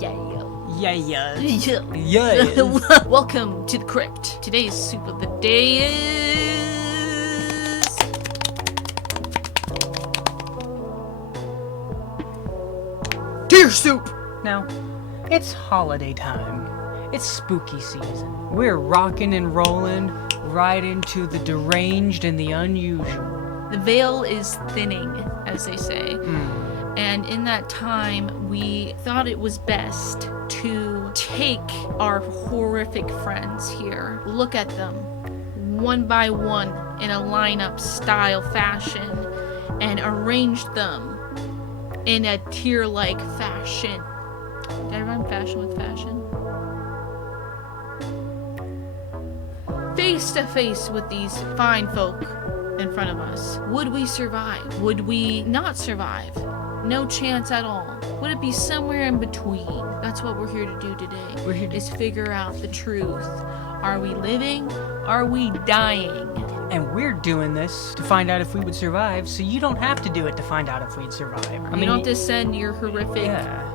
Yeah. Welcome to the crypt. Today's soup of the day is... Deer soup! Now, it's holiday time. It's spooky season. We're rocking and rolling right into the deranged and the unusual. The veil is thinning, as they say. And in that time, we thought it was best to take our horrific friends here, look at them one by one in a lineup style fashion, and arrange them in a tier-like fashion. Did I rhyme fashion with fashion? Face to face with these fine folk in front of us. Would we survive? Would we not survive? No chance at all. Would it be somewhere in between? That's what we're here to do today. We're here to figure out the truth. Are we living? Are we dying? And we're doing this to find out if we would survive, so you don't have to do it to find out if we'd survive. You don't have to send your horrific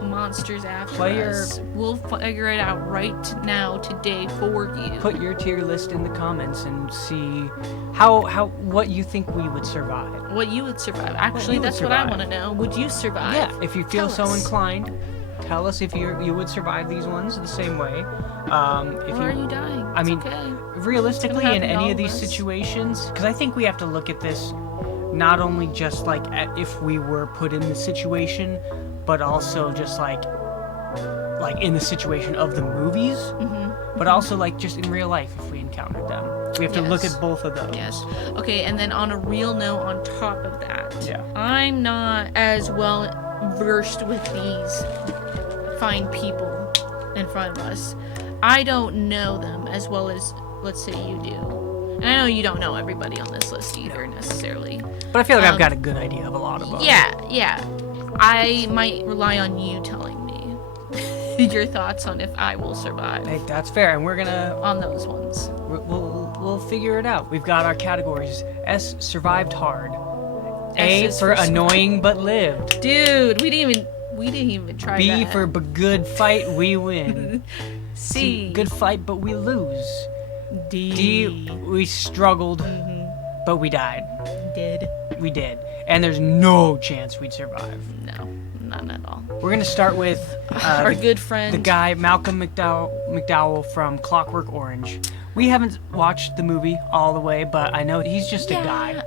monsters after us. We'll figure it out right now, today, for you. Put your tier list in the comments and see what you think we would survive. What you would survive. Actually, that's what I want to know. Would you survive? Yeah, if you feel so inclined, tell us if you would survive these ones the same way. Are you dying? It's okay. Realistically, in any of these situations, because I think we have to look at this not only just like if we were put in the situation, but also just like in the situation of the movies, but also like just in real life if we encountered them. We have to look at both of those. Yes. Okay, and then on a real note on top of that, I'm not as well versed with these fine people in front of us. I don't know them as well as, let's say, you do. And I know you don't know everybody on this list either, necessarily. But I feel like I've got a good idea of a lot of them. Yeah. I might rely on you telling me your thoughts on if I will survive. Hey, that's fair, and we're gonna... On those ones. We'll figure it out. We've got our categories. S, survived hard. A, S for annoying but lived. Dude, we didn't even try B, that. for good fight, we win. C, good fight, but we lose. D, we struggled, but we died. We did. And there's no chance we'd survive. No, none at all. We're going to start with our good friend, the guy, Malcolm McDowell from Clockwork Orange. We haven't watched the movie all the way, but I know he's just a guy.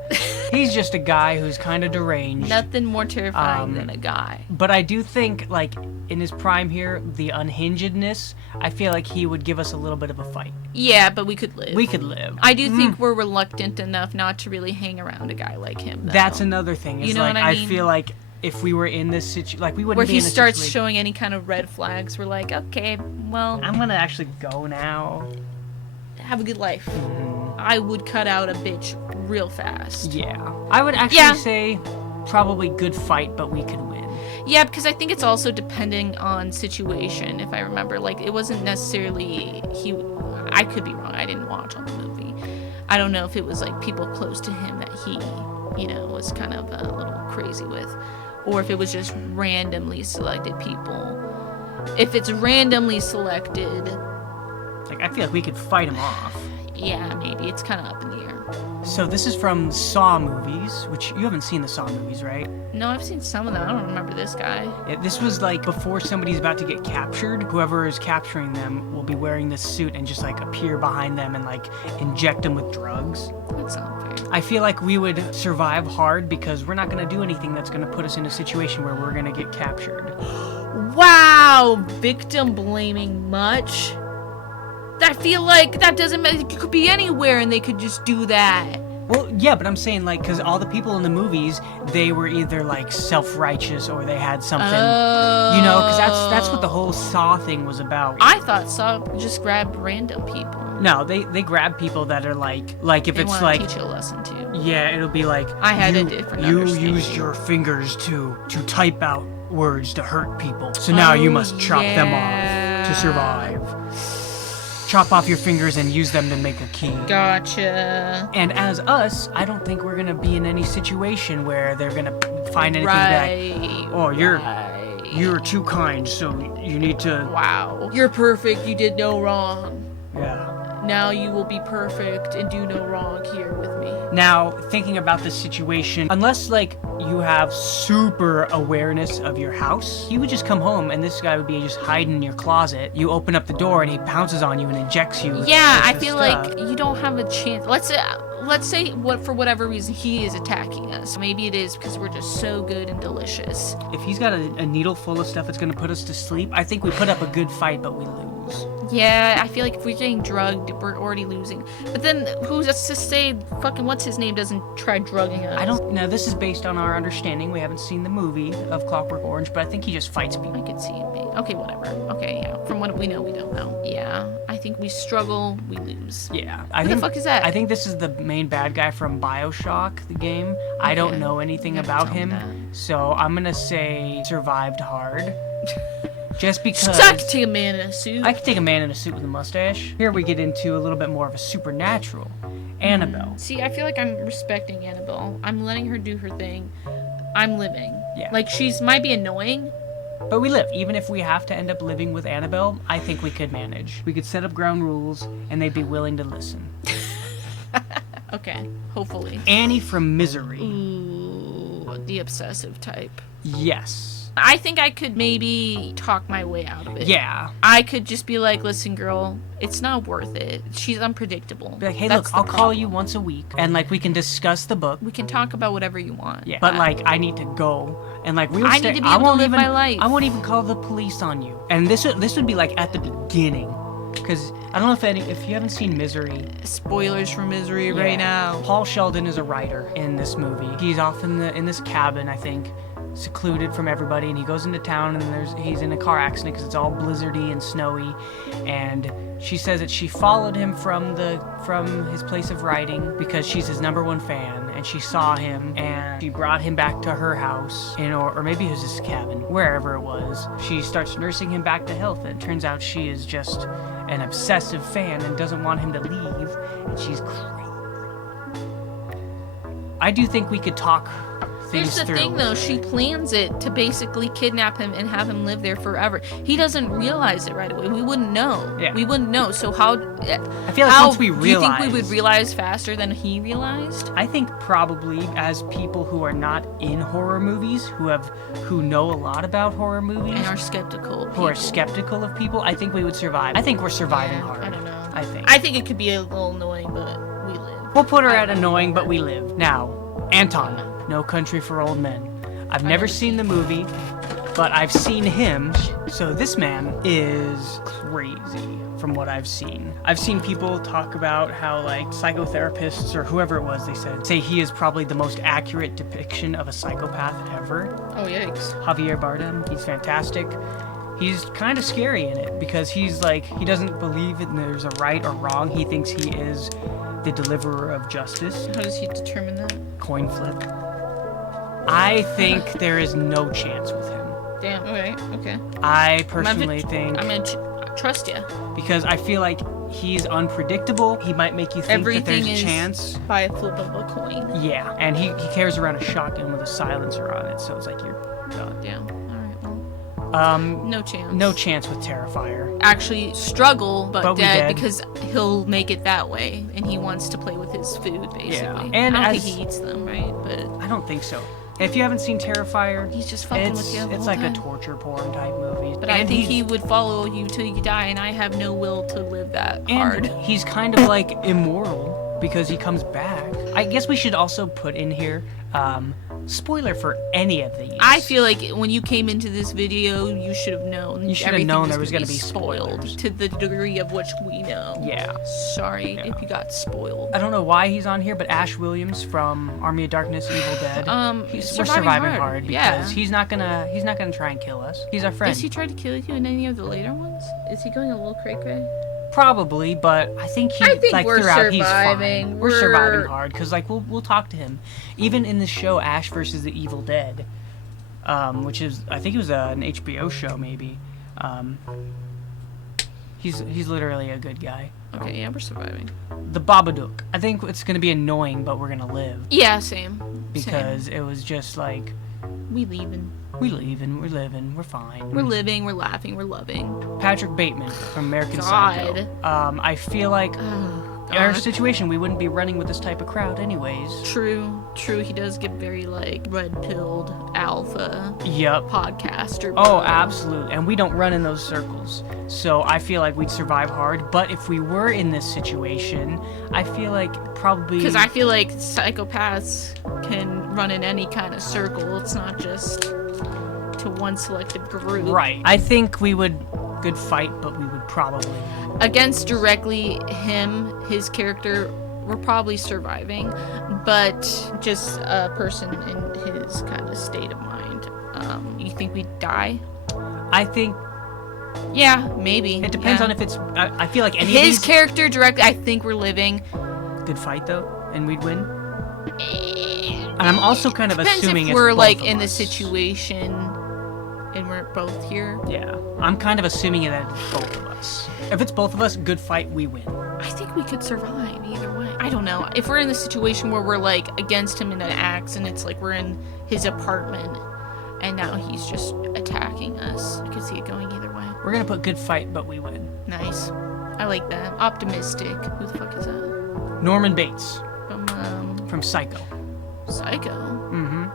He's just a guy who's kind of deranged. Nothing more terrifying than a guy. But I do think, like, in his prime here, the unhingedness, I feel like he would give us a little bit of a fight. Yeah, but we could live. We could live. I do think we're reluctant enough not to really hang around a guy like him, though. That's another thing. It's you know like, what I mean? I feel like if we were in this situation, like, we wouldn't be in this where he starts showing any kind of red flags, we're like, okay, well... I'm gonna actually go now. Have a good life. I would cut out a bitch real fast. Yeah. I would actually say probably good fight, but we could win. Yeah, because I think it's also depending on situation, if I remember. Like, it wasn't necessarily I could be wrong. I didn't watch on the movie. I don't know if it was, like, people close to him that he, was kind of a little crazy with. Or if it was just randomly selected people. If it's randomly selected... Like, I feel like we could fight him off. Yeah, maybe. It's kind of up in the air. So this is from Saw movies, which you haven't seen the Saw movies, right? No, I've seen some of them. I don't remember this guy. This was like before somebody's about to get captured. Whoever is capturing them will be wearing this suit and just like appear behind them and like inject them with drugs. That's not fair. I feel like we would survive hard because we're not going to do anything that's going to put us in a situation where we're going to get captured. Wow! Victim blaming much? I feel like that doesn't matter. It could be anywhere and they could just do that. Well, yeah, but I'm saying, like, because all the people in the movies, they were either, like, self-righteous or they had something, because that's what the whole Saw thing was about. I thought Saw just grabbed random people. No, they grab people that are, like if they it's, like... teach you a lesson, too. Yeah, it'll be like... I had a different You understanding. used your fingers to type out words to hurt people, so now you must chop them off to survive. Chop off your fingers and use them to make a key. Gotcha. And as us, I don't think we're going to be in any situation where they're going to find anything like, oh, you're You're too kind, so you need to... Wow. You're perfect. You did no wrong. Yeah. Now you will be perfect and do no wrong here with me. Now, thinking about this situation, unless, like, you have super awareness of your house, you would just come home and this guy would be just hiding in your closet. You open up the door and he pounces on you and injects you. Yeah, I feel like you don't have a chance. Let's say for whatever reason he is attacking us. Maybe it is because we're just so good and delicious. If he's got a needle full of stuff that's going to put us to sleep, I think we put up a good fight, but we lose. Yeah, I feel like if we're getting drugged, we're already losing. But then who's to say fucking what's his name doesn't try drugging us? I don't know. This is based on our understanding. We haven't seen the movie of Clockwork Orange, but I think he just fights people. I could see it being. Okay, whatever. Okay, yeah. From what we know, we don't know. Yeah, I think we struggle, we lose. Yeah. Who the fuck is that? I think this is the main bad guy from BioShock, the game. Okay. I don't know anything about him, so I'm gonna say survived hard. Just because... So I could take a man in a suit. I could take a man in a suit with a mustache. Here we get into a little bit more of a supernatural. Annabelle. See, I feel like I'm respecting Annabelle. I'm letting her do her thing. I'm living. Yeah. Like, she's might be annoying. But we live. Even if we have to end up living with Annabelle, I think we could manage. We could set up ground rules, and they'd be willing to listen. Okay, hopefully. Annie from Misery. Ooh, the obsessive type. Yes. I think I could maybe talk my way out of it. Yeah. I could just be like, listen, girl, it's not worth it. She's unpredictable. Be like, hey, look, I'll call you once a week, and, like, we can discuss the book. We can talk about whatever you want. Yeah. But, like, I need to go, and, like, we'll I need to be able to live my life. I won't even call the police on you. And this would be, like, at the beginning. Because I don't know if you haven't seen Misery. Spoilers for Misery right now. Paul Sheldon is a writer in this movie. He's off in this cabin, I think, secluded from everybody, and he goes into town, and he's in a car accident because it's all blizzardy and snowy, and she says that she followed him from his place of writing because she's his #1 fan, and she saw him, and she brought him back to her house, or maybe it was his cabin, wherever it was. She starts nursing him back to health, and it turns out she is just an obsessive fan and doesn't want him to leave, and she's crazy. I do think we could talk things through. Here's the thing, though. She plans it to basically kidnap him and have him live there forever. He doesn't realize it right away. We wouldn't know. Yeah. We wouldn't know. So how... I feel like once we realize... Do you think we would realize faster than he realized? I think probably as people who are not in horror movies, who know a lot about horror movies... And are skeptical of Who are skeptical of people, I think we would survive. I think we're surviving hard. I don't know. I think it could be a little annoying, but we live. We'll put her at annoying, but we live. Now, Anton. No Country for Old Men. I've never seen the movie, but I've seen him, so this man is crazy from what I've seen. I've seen people talk about how, like, psychotherapists or whoever it was, say he is probably the most accurate depiction of a psychopath ever. Oh, yikes. Javier Bardem, he's fantastic. He's kind of scary in it because he's like, he doesn't believe that there's a right or wrong. He thinks he is the deliverer of justice. How does he determine that? Coin flip. I think there is no chance with him. Damn, okay. I personally think... I'm gonna trust you. Because I feel like he's unpredictable. He might make you think that there's a chance. By a flip of a coin. Yeah, and he carries around a shotgun with a silencer on it, so it's like you're done. Damn, alright, well. No chance. No chance with Terrifier. Actually struggle, but dead, dead because he'll make it that way, and he wants to play with his food, basically. Yeah. And I don't think he eats them, right? But I don't think so. If you haven't seen Terrifier, he's just fucking with you. It's like a torture porn type movie. But I think he would follow you till you die, and I have no will to live that hard. He's kind of like immoral because he comes back. I guess we should also put in here, spoiler for any of these. I feel like when you came into this video, you should have known. You should have known there was going to be spoiled to the degree of which we know. Yeah. Sorry if you got spoiled. I don't know why he's on here, but Ash Williams from Army of Darkness, Evil Dead. We're surviving hard because he's not gonna try and kill us. He's our friend. Has he tried to kill you in any of the later ones? Is he going a little cray-cray? Probably, but I think like we're throughout surviving. he's fine. We're surviving hard because like we'll talk to him. Even in the show Ash versus the Evil Dead, which is I think it was an HBO show maybe. He's literally a good guy. Okay, yeah, we're surviving. The Babadook. I think it's gonna be annoying, but we're gonna live. Yeah, same. Because it was just like we leaving. We leaving, we're living, we're fine. We're living, we're laughing, we're loving. Patrick Bateman from American God. Psycho. I feel like Oh, in our God. situation, we wouldn't be running with this type of crowd anyways. True. He does get very, like, red-pilled alpha Yep. podcaster. Oh, absolutely. And we don't run in those circles. So I feel like we'd survive hard. But if we were in this situation, I feel like probably... Because I feel like psychopaths can run in any kind of circle. It's not just to one selective group. Right. I think we would... Good fight, but we would probably... Against directly him, his character, we're probably surviving. But just a person in his kind of state of mind. You think we'd die? I think... Yeah, maybe. It depends on if it's... I feel like any of his these... character directly, I think we're living. Good fight, though, and we'd win. And I'm also kind of Depends assuming if it's we're both like of in the us. situation and we're both here. Yeah. I'm kind of assuming that it's both of us. If it's both of us, good fight, we win. I think we could survive either way. I don't know. If we're in the situation where we're like against him in an axe and it's like we're in his apartment and now he's just attacking us, I could see it going either way. We're gonna put good fight, but we win. Nice. I like that. Optimistic. Who the fuck is that? Norman Bates From from Psycho. Psycho. Mm-hmm.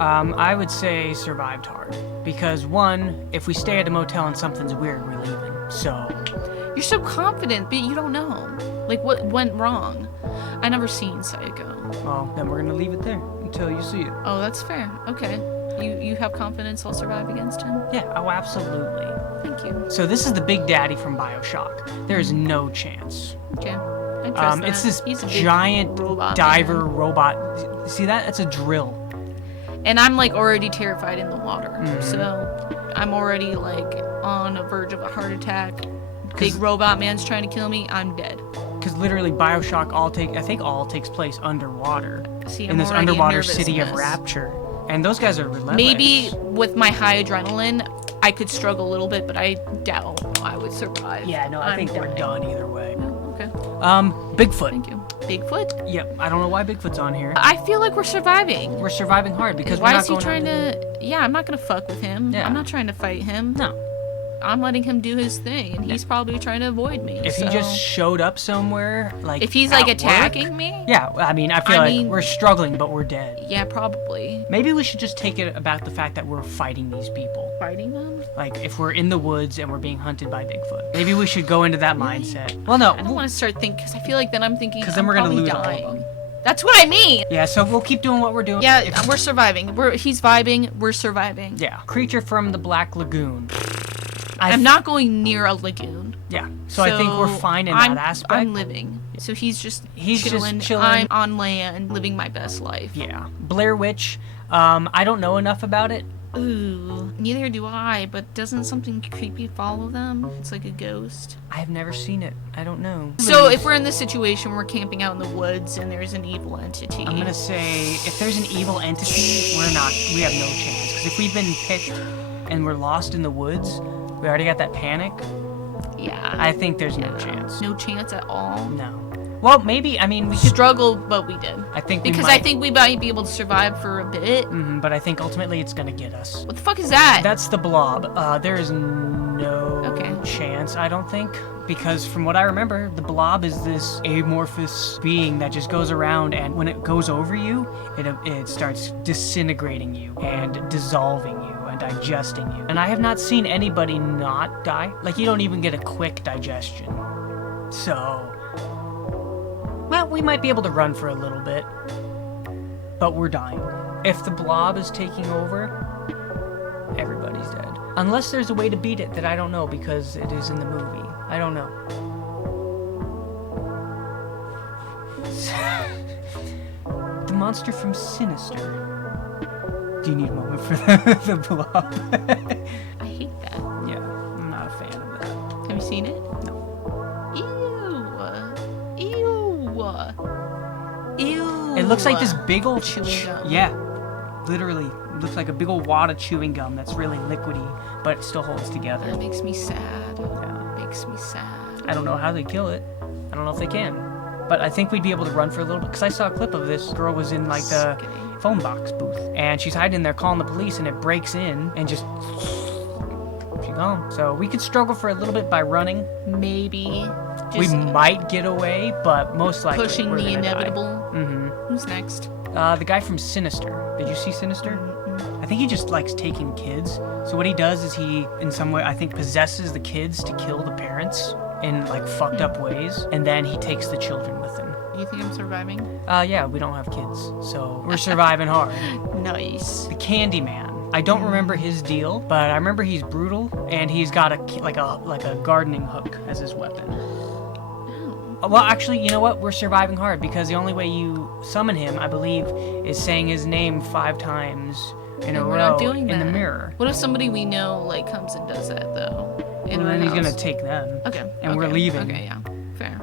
I would say survived hard. Because one, if we stay at a motel and something's weird, we're leaving. So... You're so confident, but you don't know. Like, what went wrong? I never seen Psycho. Well, then we're gonna leave it there until you see it. Oh, that's fair. Okay. You have confidence I'll survive against him? Yeah, oh, absolutely. Thank you. So this is the Big Daddy from BioShock. There is no chance. Okay. I trust that. It's this He's a big giant robot diver man. robot. See that? That's a drill. And I'm like already terrified in the water. Mhm. So I'm already like on the verge of a heart attack. Big robot man's trying to kill me. I'm dead. Because literally BioShock all takes place underwater. See, In I'm this already underwater city of nervousness. Rapture. And those guys are relentless. Maybe with my high adrenaline, I could struggle a little bit, but I doubt I would survive. Yeah, no, I I'm think we're dying. done either way. Oh, okay. Bigfoot. Thank you. Bigfoot? Yep, I don't know why Bigfoot's on here. I feel like we're surviving. We're surviving hard because Why we're not is he going trying out to... Yeah, I'm not going to fuck with him. Yeah. I'm not trying to fight him. No. I'm letting him do his thing, and he's probably trying to avoid me. If he so- just showed up somewhere, like If he's, like, at attacking work, me? Yeah, I mean, I feel I like mean- we're struggling, but we're dead. Yeah, probably. Maybe we should just take it about the fact that we're fighting these people. Fighting them? Like, if we're in the woods and we're being hunted by Bigfoot. Maybe we should go into that mindset. Well, no. I don't want to start thinking, because I feel like then I'm thinking 'Cause then I'm we're gonna probably lose all of dying. them. That's what I mean! Yeah, so we'll keep doing what we're doing. Yeah, If- we're surviving. He's vibing, we're surviving. Yeah. Creature from the Black Lagoon. I'm not going near a lagoon. Yeah. So I think we're fine in I'm, that aspect. I'm living. So he's just chilling. chilling. I'm on land, living my best life. Yeah. Blair Witch. I don't know enough about it. Ooh, neither do I, but doesn't something creepy follow them? It's like a ghost. I've never seen it. I don't know. So if we're in this situation, we're camping out in the woods and there's an evil entity. I'm gonna say if there's an evil entity, we have no chance. Because if we've been picked and we're lost in the woods, we already got that panic. Yeah. I think there's no chance. No chance at all. No. Well, maybe. I mean, we could. Struggle, but we did. I think Because I think we might be able to survive for a bit. But I think ultimately it's gonna get us. What the fuck is that? That's the blob. There is no Okay. chance, I don't think. Because from what I remember, the blob is this amorphous being that just goes around, and when it goes over you, it starts disintegrating you and dissolving you and digesting you. And I have not seen anybody not die. Like, you don't even get a quick digestion. So, well, we might be able to run for a little bit, but we're dying. If the blob is taking over, everybody's dead. Unless there's a way to beat it that I don't know because it is in the movie. I don't know. The monster from Sinister. Do you need a moment for the blob? I hate that. Yeah, I'm not a fan of that. Have you seen it? No. Ew. Ew. It looks like this big old chewing gum. Yeah, literally. It looks like a big old wad of chewing gum that's really liquidy, but it still holds together. That makes me sad. Yeah. Makes me sad. I don't know how they kill it. I don't know if they can. But I think we'd be able to run for a little bit. Because I saw a clip of this girl was in like the... Sickening. phone box booth. And she's hiding in there calling the police, and it breaks in and just... she's gone. So we could struggle for a little bit by running. Maybe. We Just might get away, but most likely pushing we're the gonna inevitable. Die. Who's next? The guy from Sinister. Did you see Sinister? I think he just likes taking kids. So what he does is he, in some way, I think, possesses the kids to kill the parents in, like, fucked up ways. And then he takes the children with him. Do you think I'm surviving? Yeah, we don't have kids. So we're surviving hard. Nice. The Candyman. I don't remember his deal, but I remember he's brutal, and he's got a gardening hook as his weapon. Well, actually, you know what? We're surviving hard because the only way you summon him, I believe, is saying his name 5 times in a We're row not doing in that. the mirror. What if somebody we know like comes and does that though? Well, then he's gonna take them. Okay. And we're leaving. Okay, yeah. Fair.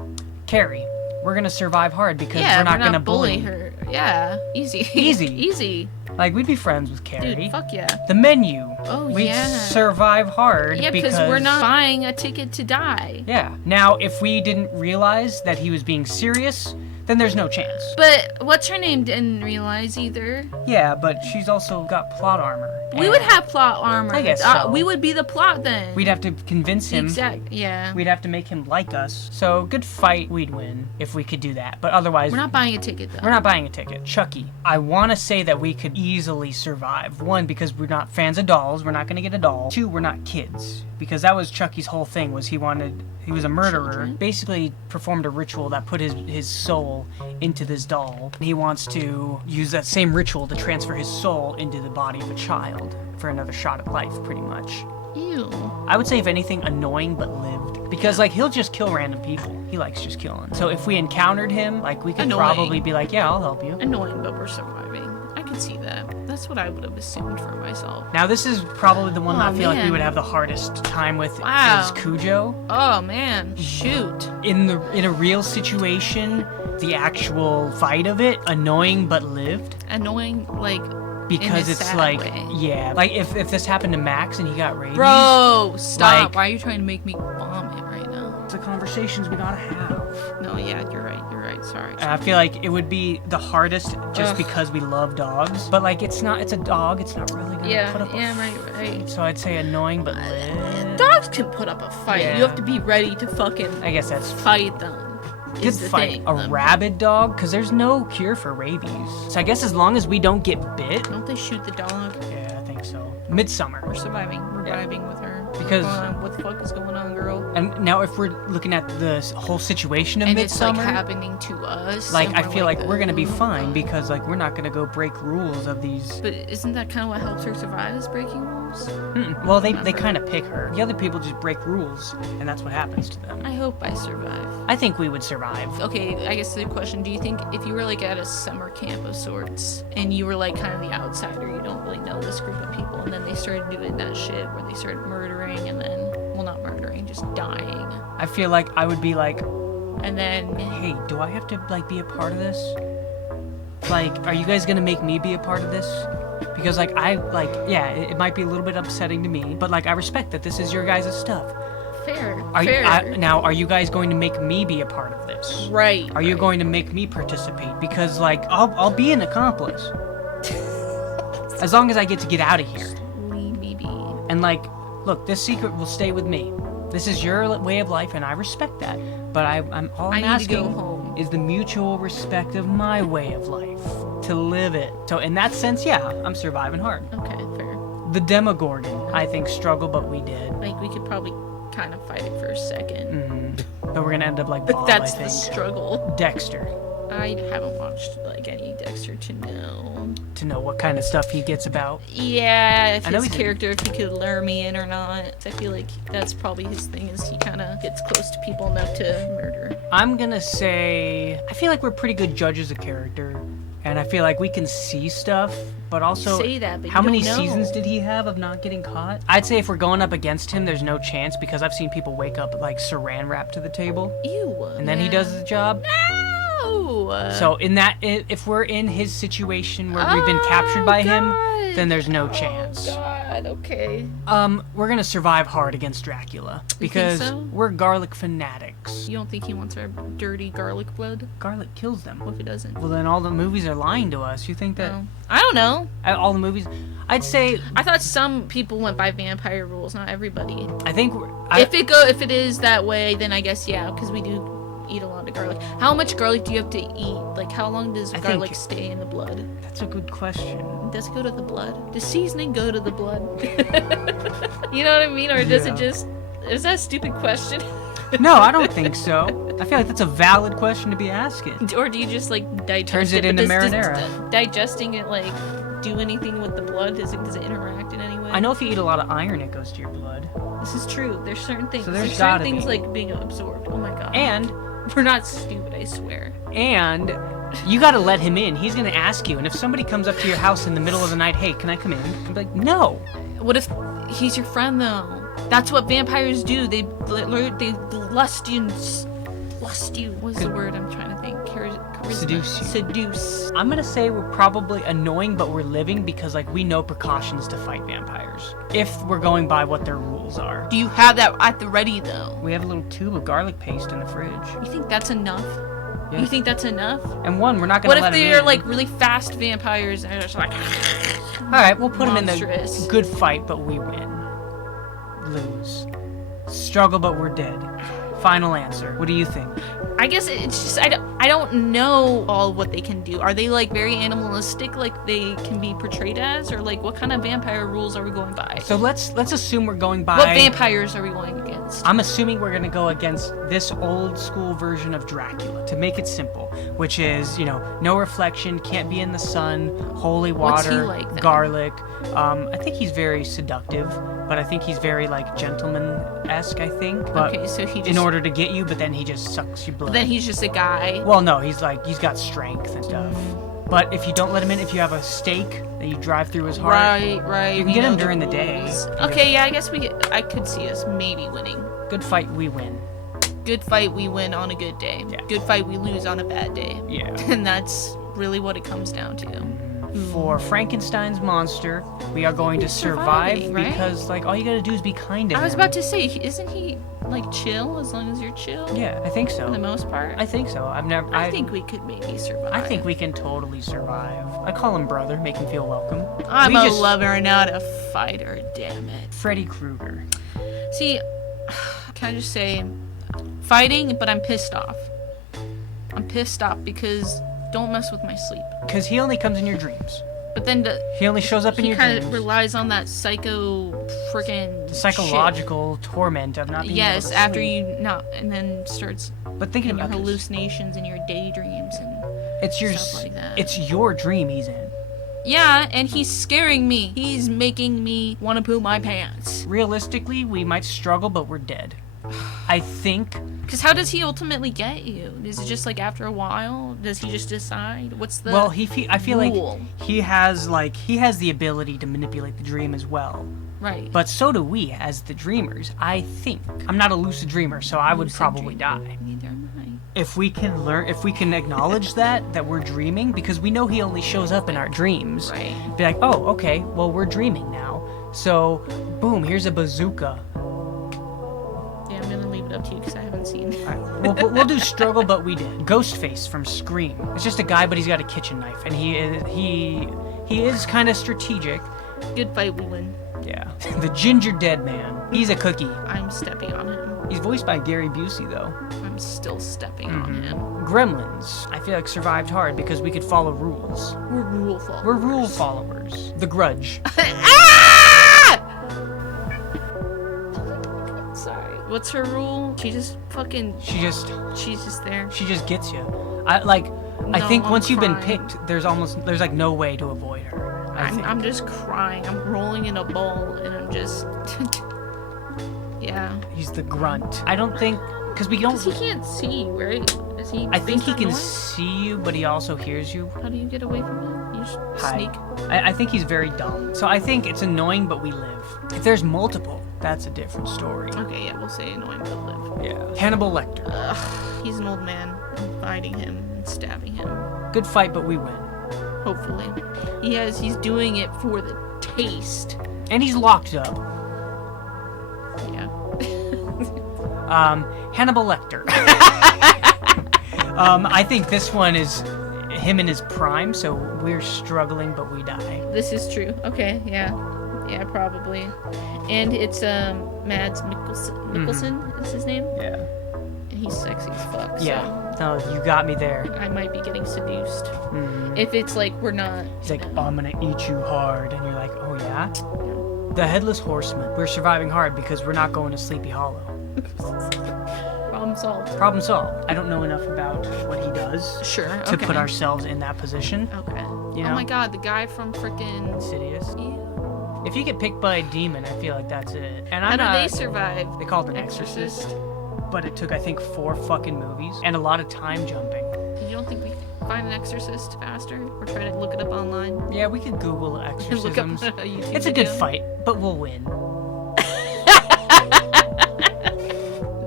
Carrie, we're gonna survive hard because Yeah, we're not gonna bully her. Yeah. Easy. Easy. Easy. Like, we'd be friends with Carrie. Dude, fuck yeah. The menu. Oh, We'd yeah. survive hard Yeah, because we're not buying a ticket to die. Yeah. Now, if we didn't realize that he was being serious, then there's no chance. But what's her name didn't realize either. Yeah, but she's also got plot armor. We would have plot armor. I guess so. We would be the plot then. We'd have to convince him. Yeah. We'd have to make him like us. So, good fight, we'd win if we could do that. But otherwise... We're not buying a ticket though. We're not buying a ticket. Chucky. I want to say that we could easily survive. 1, because we're not fans of dolls. We're not going to get a doll. 2, we're not kids. Because that was Chucky's whole thing, was he was a murderer. Children? Basically performed a ritual that put his soul into this doll. He wants to use that same ritual to transfer his soul into the body of a child for another shot at life, pretty much. Ew. I would say, if anything, annoying but lived. Because, like, he'll just kill random people. He likes just killing. So if we encountered him, like, we could Annoying. probably be like, yeah, I'll help you. Annoying, but we're surviving. I could see that. That's what I would have assumed for myself. Now, this is probably the one that I feel like we man. would have the hardest time with Wow. is Cujo. Oh man, shoot. In a real situation, the actual fight of it, annoying but lived. Annoying, like, Because in a it's sad like, way. yeah, like if this happened to Max and he got rabies. Bro, stop. Like- Why are you trying to make me vomit right now? It's the conversations we gotta have. No, yeah, you're right. Sorry. And I feel like it would be the hardest just Ugh. because we love dogs. But like, it's a dog, it's not really gonna put up a right. So I'd say annoying but lived. Dogs can put up a fight. Yeah. You have to be ready to fucking I guess that's fight them. good is the fight. thing. A rabid dog, because there's no cure for rabies. So I guess as long as we don't get bit. Don't they shoot the dog? Yeah, I think so. Midsummer. We're surviving. We're Yeah. vibing with her. Because- What the fuck is going on, girl? And now if we're looking at the whole situation of And it's like Midsummer, happening to us. like, and I feel like we're gonna be "Oh, fine God." because like we're not gonna go break rules of these. But isn't that kind of what helps her survive? Is breaking rules? Well, they kind of pick her. The other people just break rules, and that's what happens to them. I hope I survive. I think we would survive. Okay, I guess the question: do you think if you were like at a summer camp of sorts and you were like kind of the outsider, you don't really know this group of people, and then they started doing that shit where they started murdering and then, well, not murdering, just dying, I feel like I would be like, and then hey, do I have to like be a part of this? Like, are you guys gonna make me be a part of this? Because like it might be a little bit upsetting to me, but like I respect that this is your guys' stuff. fair. Now, are you guys going to make me be a part of this? Right. Are you going to make me participate? Because like I'll be an accomplice. As long as I get to get out of here. Leave me be. And like, look, this secret will stay with me. This is your way of life, and I respect that. But I'm all I'm I need to go asking home. is the mutual respect of my way of life, to live it. So in that sense, yeah, I'm surviving hard. Okay, fair. The Demogorgon, I think, struggle, but we did. Like we could probably kind of fight it for a second. But we're gonna end up like But Bob, that's I the think. struggle. Dexter, I haven't watched like any Dexter to know. to know what kind of stuff he gets about. Yeah, if I know his he's- character, if he could lure me in or not. I feel like that's probably his thing, is he kind of gets close to people enough to murder. I'm gonna say I feel like we're pretty good judges of character, and I feel like we can see stuff, but also Say that, but how you many don't know. seasons did he have of not getting caught? I'd say if we're going up against him, there's no chance because I've seen people wake up like saran wrap to the table, Ew. and then he does the job. No. So in that, if we're in his situation where we've been captured by him, then there's no chance. God. God, okay. We're gonna survive hard against Dracula because so? we're garlic fanatics. You don't think he wants our dirty garlic blood? Garlic kills them. What if he doesn't? Well, then all the movies are lying to us. You think that No. I don't know. all the movies? I'd say I thought some people went by vampire rules, not everybody. I think If it is that way, then I guess yeah, because we do eat a lot of garlic. How much garlic do you have to eat? Like, how long does garlic stay in the blood? that's a good question. Does it go to the blood? Does seasoning go to the blood? You know what I mean? Or does it just... Is that a stupid question? No, I don't think so. I feel like that's a valid question to be asking. Or do you just, like, digest Turns it? it into Does marinara. digesting it, like, do anything with the blood? Does it interact in any way? I know if you eat a lot of iron, it goes to your blood. This is true. There's certain things. So there's certain gotta things, be. like, being absorbed. Oh, my God. And we're not stupid, I swear. you gotta let him in. He's gonna ask you. And if somebody comes up to your house in the middle of the night, hey, can I come in? I'd be like, no. What if he's your friend, though? That's what vampires do. They lust you and lust you. What's the word I'm trying to think? Charisma. Seduce you. Seduce. I'm gonna say we're probably annoying, but we're living because, like, we know precautions to fight vampires. If we're going by what their rules are. Do you have that at the ready, though? We have a little tube of garlic paste in the fridge. You think that's enough? Yeah. You think that's enough? And one, we're not gonna What let if him they're in. like really fast vampires and they're just like Alright, we'll put him in monstrous? the good fight, but we win. Lose. Struggle, but we're dead. Final answer. What do you think? I guess it's just I don't know all what they can do. Are they like very animalistic, like they can be portrayed as, or like what kind of vampire rules are we going by? So let's assume we're going by... What vampires are we going against? I'm assuming we're gonna go against this old school version of Dracula, to make it simple, which is, no reflection, can't be in the sun, holy What's he water, like, then? garlic. I think he's very seductive, but I think he's very, like, gentleman-esque, I think. But Okay, so he just in order to get you, but then he just sucks your blood. then he's just a guy. Well, no, he's got strength and stuff. But if you don't let him in, if you have a stake that you drive through his heart, Right. you can we get him know the during the day. rules. Okay, yeah, I guess I could see us maybe winning. good fight, we win. Good fight, we win on a good day. Yeah. Good fight, we lose on a bad day. Yeah. And that's really what it comes down to. For Frankenstein's monster, we are going to He's survive surviving, right? because, like, all you gotta do is be kind to him. I was about to say, isn't he like chill as long as you're chill? Yeah, I think For the so. most part. I think so. I think we could maybe survive. I think we can totally survive. I call him brother, make him feel welcome. I'm We a just- lover, not a fighter. Damn it. Freddy Krueger. See, can I just say, fighting, but I'm pissed off. I'm pissed off because don't mess with my sleep. Because he only comes in your dreams. But then He only shows up in he your kind of dreams. relies on that psycho freaking Psychological torment of not being able Yes, to after sleep. you not, and then starts But thinking in your about this, hallucinations and your daydreams and it's your stuff like that. it's your dream he's in. yeah, and he's scaring me. He's making me want to poo my pants. Realistically, we might struggle, but we're dead. I think Because how does he ultimately get you? Is it just like after a while? Does he just decide? What's the well, I feel rule? like he has the ability to manipulate the dream as well. Right. But so do we as the dreamers. I think. I'm not a lucid dreamer, so I would Lucid probably dream. die. Neither am I. If we can acknowledge that we're dreaming, because we know he only shows up in our dreams. Right. Be like, oh, okay, well, we're dreaming now. So, boom, here's a bazooka. Yeah, I'm gonna leave it up to you because I haven't seen. Alright, we'll do struggle, but we did. Ghostface from Scream. It's just a guy, but he's got a kitchen knife, and he is kind of strategic. Good fight, we win. Yeah. The Ginger Dead Man. He's a cookie. I'm stepping on him. He's voiced by Gary Busey, though. I'm still stepping on him. Gremlins. I feel like survived hard because we could follow rules. We're rule followers. We're rule followers. The Grudge. Sorry. What's her rule? She just fucking. She's just there. She just gets you. I No, think I'm once you've been crying. picked, there's like no way to avoid her. I think. I'm just crying. I'm rolling in a ball and I'm just. Yeah. He's the grunt. I don't think because we don't. Because he can't see, right? Is he? I think is he there can noise? see you, but he also hears you. How do you get away from him? You just Hi. sneak. I think he's very dumb. So I think it's annoying, but we live. If there's multiple, that's a different story. Okay, yeah, we'll say annoying but live. Yeah. Hannibal Lecter. Ugh, he's an old man. I'm fighting him and stabbing him. Good fight, but we win. Hopefully. He's doing it for the taste. And he's locked up. Yeah. Hannibal Lecter. I think this one is him in his prime, so we're struggling, but we die. This is true. Okay, yeah. Yeah, probably. And it's Mads Mikkelsen is his name? Yeah. And he's sexy as fuck. Yeah. No, you got me there. So I might be getting seduced. Mm-hmm. If it's like we're not. He's like, oh, I'm gonna eat you hard, and you're like, oh yeah? The Headless Horseman. We're surviving hard because we're not going to Sleepy Hollow. Problem solved. Problem solved. I don't know enough about what he does Sure. to Okay. put ourselves in that position. Okay. You know? Oh my god, the guy from frickin' Insidious. Ew. If you get picked by a demon, I feel like that's it. And How I'm do not, they survive? They call it an exorcist. But it took, I think, 4 fucking movies and a lot of time jumping. You don't think we can find an exorcist faster? Or try to look it up online? Yeah, we could Google exorcisms. Look up a YouTube It's a good video. fight, but we'll win.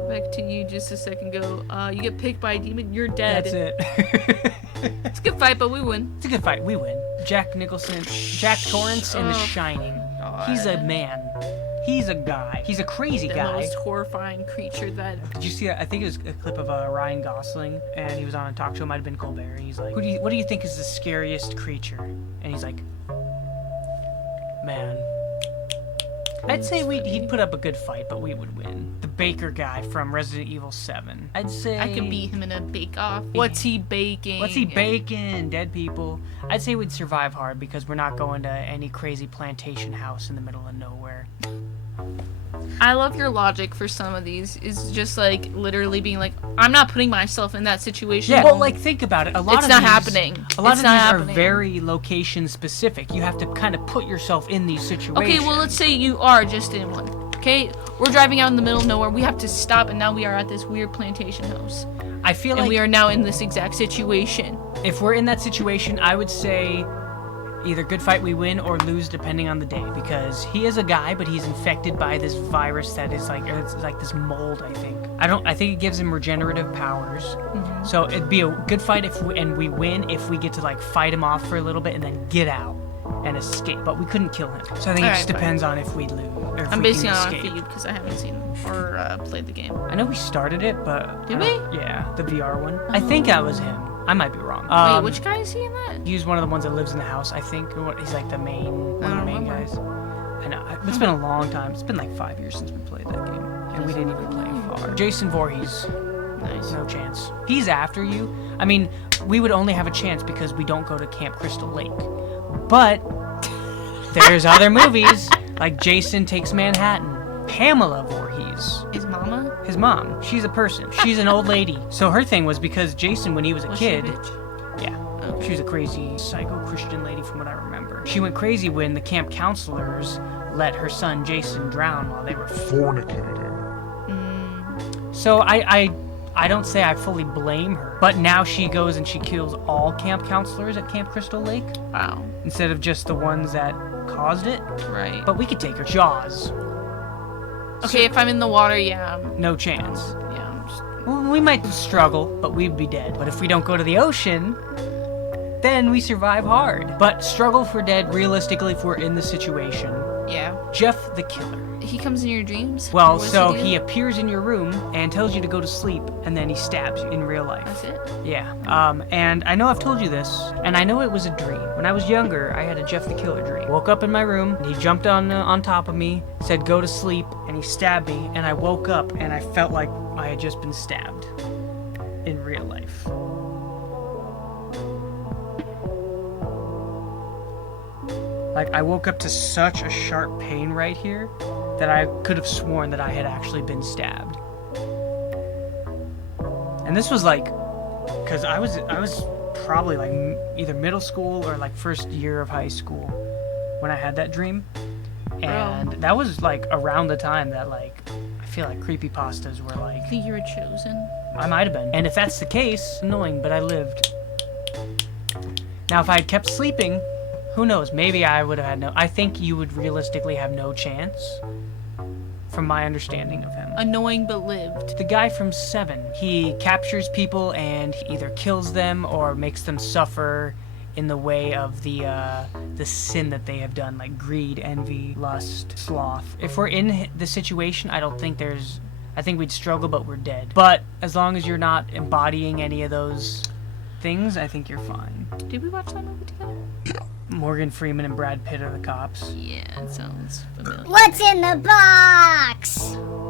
Back to you just a second ago. You get picked by a demon, you're dead. That's it. It's a good fight, but we win. It's a good fight. We win. Jack Nicholson, Jack Torrance in The Oh, Shining. God. He's a man. He's a guy. He's a crazy The guy. most horrifying creature that. Did you see that? I think it was a clip of Ryan Gosling, and he was on a talk show. It might have been Colbert. And he's like, "What do you think is the scariest creature?" And he's like, "Man, I'd say he'd put up a good fight, but we would win." The baker guy from Resident Evil 7. I'd say I could beat him in a bake-off. What's he baking? What's he baking? Dead people. I'd say we'd survive hard because we're not going to any crazy plantation house in the middle of nowhere. I love your logic for some of these. Is just like literally being like, I'm not putting myself in that situation. Yeah, well, like, think about it. A lot It's of not these, happening. A lot It's of not these happening. are very location specific. You have to kind of put yourself in these situations. Okay, well, let's say you are just in one. Okay, we're driving out in the middle of nowhere. We have to stop, and now we are at this weird plantation house, I feel and like we are now in this exact situation. if we're in that situation, I would say either good fight we win or lose depending on the day, because he is a guy, but he's infected by this virus that is like, it's like this mold. I think it gives him regenerative powers. Mm-hmm. So it'd be a good fight and we win if we get to like fight him off for a little bit and then get out and escape. But we couldn't kill him. So I think it just depends on if we lose or if I'm we basing it can on escape. feed because I haven't seen or played the game. I know we started it, but Did I don't- we? Yeah, the VR one. I think that was him. I might be wrong. Wait, which guy is he in that? He's one of the ones that lives in the house, I think. Or he's like one of the main guys. I know. It's been a long time. It's been like 5 years since we played that game. And we didn't even play far. Jason Voorhees. Nice. No chance. He's after you. I mean, we would only have a chance because we don't go to Camp Crystal Lake. But there's other movies like Jason Takes Manhattan. Pamela Voorhees. His mama? His mom. She's a person. She's an old lady. So her thing was because Jason, when he was a Was kid, she a bitch? yeah, Okay. she was a crazy psycho Christian lady from what I remember. She went crazy when the camp counselors let her son Jason drown while they were fornicating. So I don't say I fully blame her, but now she goes and she kills all camp counselors at Camp Crystal Lake Wow. instead of just the ones that caused it. Right. But we could take her. Jaws. Okay, if I'm in the water, yeah. No chance. I'm just... Well, we might struggle, but we'd be dead. But if we don't go to the ocean, then we survive hard. But struggle for dead, realistically, if we're in the situation. Yeah. Jeff the Killer. He comes in your dreams? Well, What does so do? he appears in your room and tells you to go to sleep, and then he stabs you in real life. That's it? Yeah. And I know I've told you this, and I know it was a dream. When I was younger, I had a Jeff the Killer dream. Woke up in my room, and he jumped on top of me, said go to sleep, and he stabbed me, and I woke up, and I felt like I had just been stabbed in real life. Like, I woke up to such a sharp pain right here that I could have sworn that I had actually been stabbed. And this was like, because I was probably like either middle school or like first year of high school when I had that dream. And that was like around the time that like, I feel like creepypastas were like, I think you were chosen. I might have been. And if that's the case, annoying, but I lived. Now, if I had kept sleeping, who knows? Maybe I would have had no... I think you would realistically have no chance, from my understanding of him. Annoying but lived. The guy from 7, he captures people and he either kills them or makes them suffer in the way of the sin that they have done, like greed, envy, lust, sloth. If we're in the situation, I think we'd struggle, but we're dead. But as long as you're not embodying any of those things, I think you're fine. Did we watch that movie together? Morgan Freeman and Brad Pitt are the cops. Yeah, it sounds familiar. What's in the box?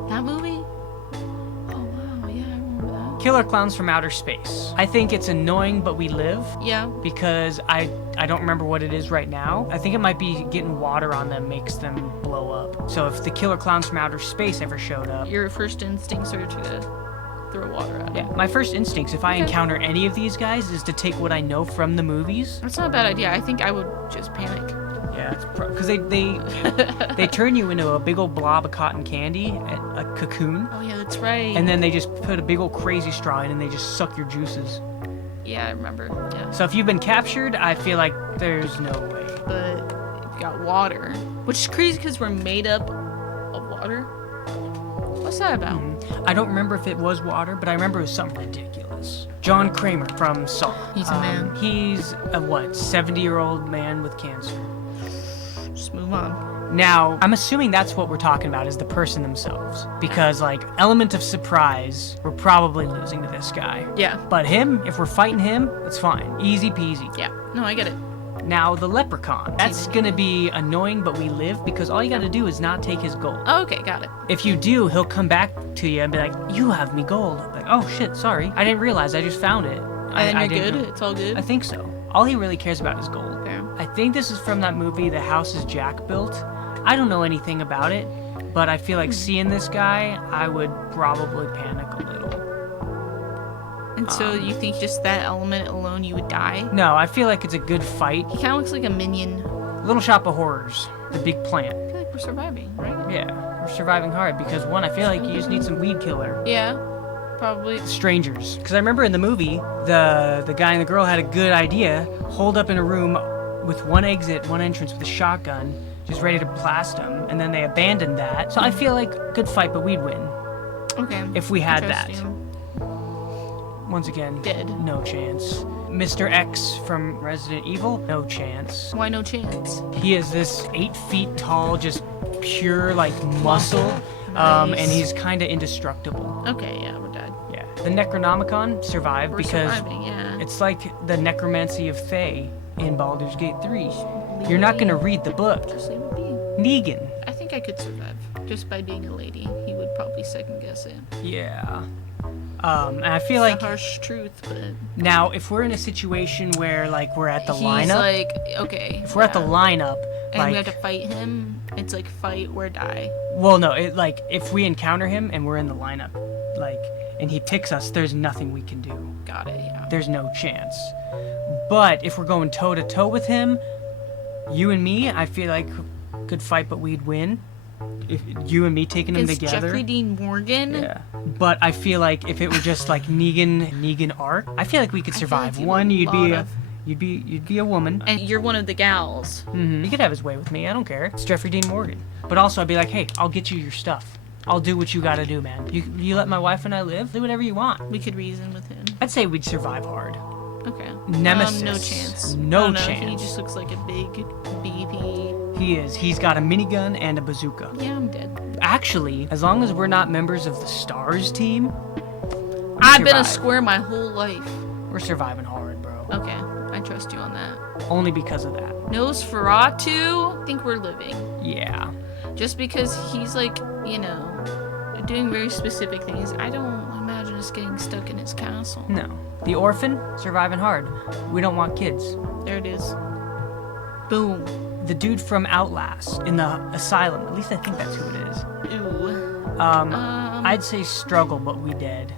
That movie? Oh wow, yeah, I remember that. Killer Clowns from Outer Space. I think it's annoying, but we live. Yeah. Because I don't remember what it is right now. I think it might be getting water on them makes them blow up. So if the Killer Clowns from Outer Space ever showed up... Your first instincts are to throw water at them. Yeah, my first instincts, if I encounter any of these guys, is to take what I know from the movies. That's not a bad idea. I think I would just panic. Yeah, because they turn you into a big old blob of cotton candy, a cocoon. Oh yeah, that's right. And then they just put a big old crazy straw in and they just suck your juices. Yeah, I remember. Yeah. So if you've been captured, I feel like there's no way. But you've got water, which is crazy because we're made up of water. What's that about? I don't remember if it was water, but I remember it was something ridiculous. John Kramer from Saw. He's a man. He's a 70-year-old man with cancer. Just move on. Now, I'm assuming that's what we're talking about, is the person themselves. Because, element of surprise, we're probably losing to this guy. Yeah. But him, if we're fighting him, it's fine. Easy peasy. Yeah. No, I get it. Now, the leprechaun. That's gonna be annoying, but we live, because all you gotta do is not take his gold. Oh, okay, got it. If you do, he'll come back to you and be like, you have me gold. Like, oh shit, sorry. I didn't realize, I just found it. And you're good? It's all good? I think so. All he really cares about is gold. Fair. I think this is from that movie, The Houses Jack Built. I don't know anything about it, but I feel like seeing this guy, I would probably panic a little. And so you think just that element alone you would die? No, I feel like it's a good fight. He kind of looks like a minion. Little Shop of Horrors, the big plant. I feel like we're surviving, right? Yeah, we're surviving hard because one, I feel like you just need some weed killer. Yeah, probably. Strangers. Because I remember in the movie, the guy and the girl had a good idea, holed up in a room with one exit, one entrance with a shotgun, just ready to blast them, and then they abandoned that. So I feel like good fight, but we'd win. Okay. If we had that. Interesting. Once again, Dead. No chance. Mr. X from Resident Evil, no chance. Why no chance? He is this 8 feet tall, just pure muscle, Nice. and he's kind of indestructible. Okay, yeah, we're dead. Yeah. The Necronomicon survived We're because surviving, yeah. it's like the necromancy of Fae in Baldur's Gate 3. You're not gonna read the book. Just leave it be. Negan. I think I could survive just by being a lady. He would probably second guess it. Yeah. And I feel It's like a harsh truth, but now if we're in a situation where we're at the he's lineup, like, okay. if we're at the lineup, and we have to fight him, it's like fight or die. well, no, if we encounter him and we're in the lineup, and he picks us, there's nothing we can do. Got it, yeah. There's no chance. But if we're going toe to toe with him, you and me, I feel like good fight, but we'd win. If you and me taking them Against together. Jeffrey Dean Morgan? Yeah. But I feel like if it were just Negan arc, I feel like we could I feel survive. like One, you'd you'd be a woman. And you're one of the gals. He could have his way with me. I don't care. It's Jeffrey Dean Morgan. But also, I'd be like, hey, I'll get you your stuff. I'll do what you gotta do, man. You let my wife and I live. Do whatever you want. We could reason with him. I'd say we'd survive hard. Okay. Nemesis. No chance. No I don't know, chance. He just looks like a big beefy. He is. He's got a minigun and a bazooka. Yeah, I'm dead. Actually, as long as we're not members of the Stars team, I've been survive. a square my whole life. We're surviving hard, bro. Okay, I trust you on that. Only because of that. Nosferatu, I think we're living. Yeah. Just because he's doing very specific things. I don't imagine us getting stuck in his castle. No. The orphan, surviving hard. We don't want kids. There it is. Boom. The dude from Outlast in the asylum. At least I think that's who it is. Ew. I'd say struggle, but we dead.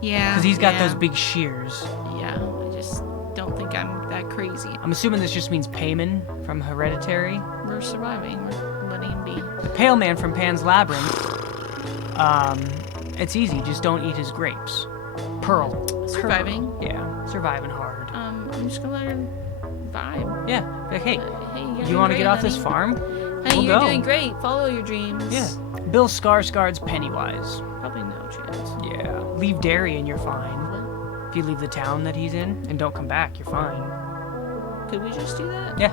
Yeah. Because he's got yeah. those big shears. Yeah, I just don't think I'm that crazy. I'm assuming this just means Payman from Hereditary. We're surviving. We're letting him be. The Pale Man from Pan's Labyrinth. It's easy. Just don't eat his grapes. Pearl. Surviving. Yeah, surviving hard. I'm just gonna let her vibe. Yeah. Like, hey, Hey, you want to get off this farm? Hey, We'll you're go. doing great. Follow your dreams. Yeah. Bill Skarsgård's Pennywise. Probably no chance. Yeah. Leave Derry and you're fine. If you leave the town that he's in and don't come back, you're fine. Could we just do that? Yeah.